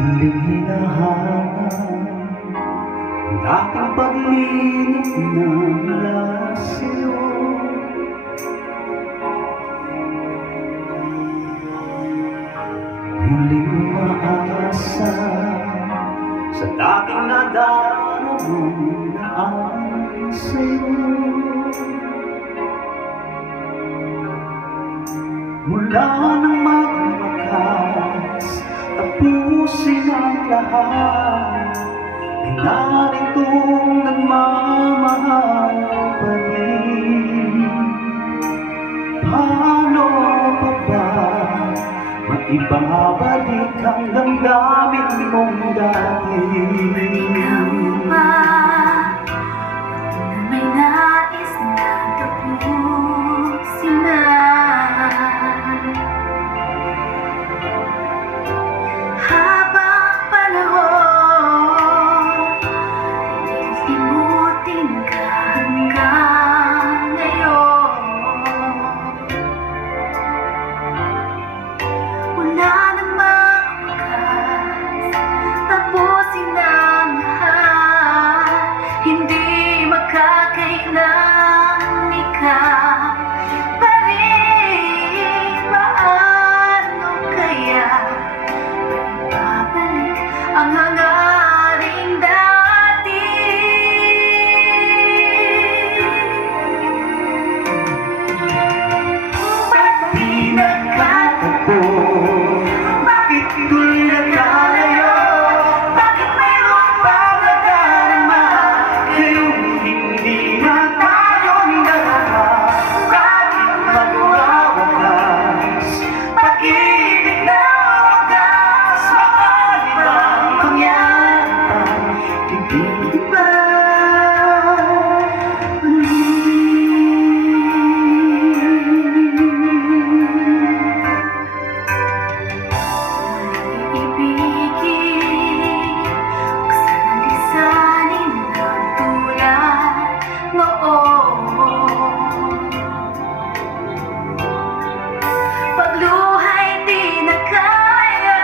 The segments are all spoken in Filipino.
Muling hinahanap ang aking paglinap na mula sa'yo. Muling umaasa sa dating nadaraan sa'yo. Mula nang magwakas, tapusin ang lahat, ay naritong nagmamahal pa rin. Paano pa ba maibabalik ang damdamin mong dati? Ikaw ba na may nais na tapusin na? Habang panahon, lilimutin ka hanggang ngayon. Wala namang wakas, tapusin ang lahat. Hindi makakailang ikaw pa rin. Paano kaya babalik ang hangaring dati? Ba't di nagkatagpo? Bakit tuloy nagkalayo? Bakit mayroon pang nadarama ngayong hindi na tayong dalawa? Bakit magwawakas pag-ibig na wagas? Mahal ibang pangyayari, hindi ba Ibigin, huwag sanang lisanin ng tulad noon. Pagluhay di na kaya,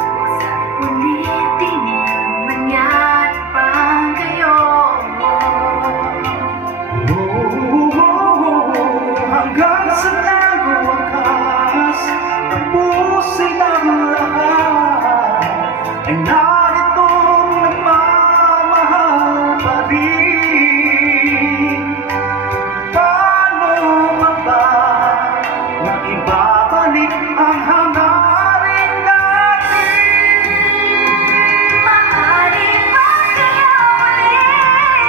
huwag sanang ulitin ang nangyari pang gayon. Hanggang sa nagwakas, tapusin ang lahat, ay naritong nagmamahal pa rin. Paano pa ba maibabalik ang hangarin natin? Maaari ba kaya ulit?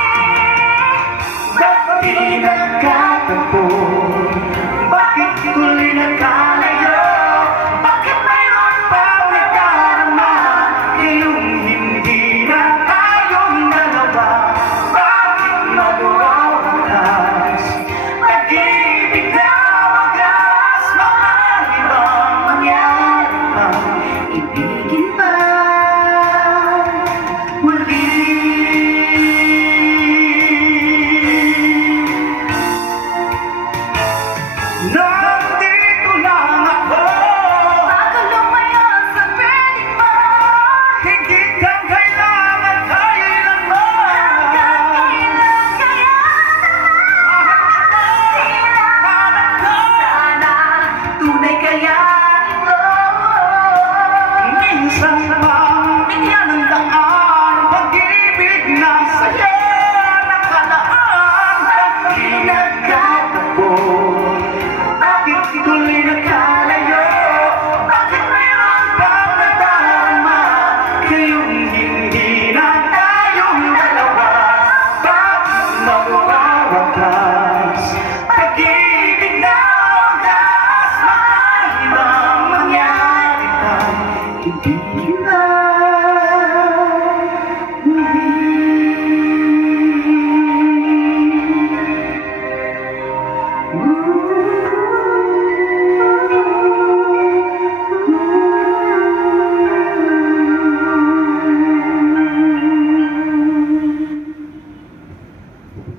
Ba't di nagkatagpo? Bakit tuloy nagkalayo? Bakit mayroon pang nadarama ngayong hindi na tayong dalawa? Bakit magwawakas pag-ibig na wagas? Mahal ibang mangyari pa, ibigin pa muli. Nandito lang ako, Bago lumayo sa piling mo, higit kang kailangan kailanman. hanggang kailan kaya Hanap ko, sana tunay kaya ito? minsan bang bigyan ng daan, pag-ibig na sa'yo nakalaan. Ba't di nagkatagpo? Bakit tuloy nagkalayo? Bakit mayroon pang nadarama ngayong hindi na tayong dalawa? Bakit magwawakas pag-ibig na wagas? Mahal ibang mangyari pa, hindi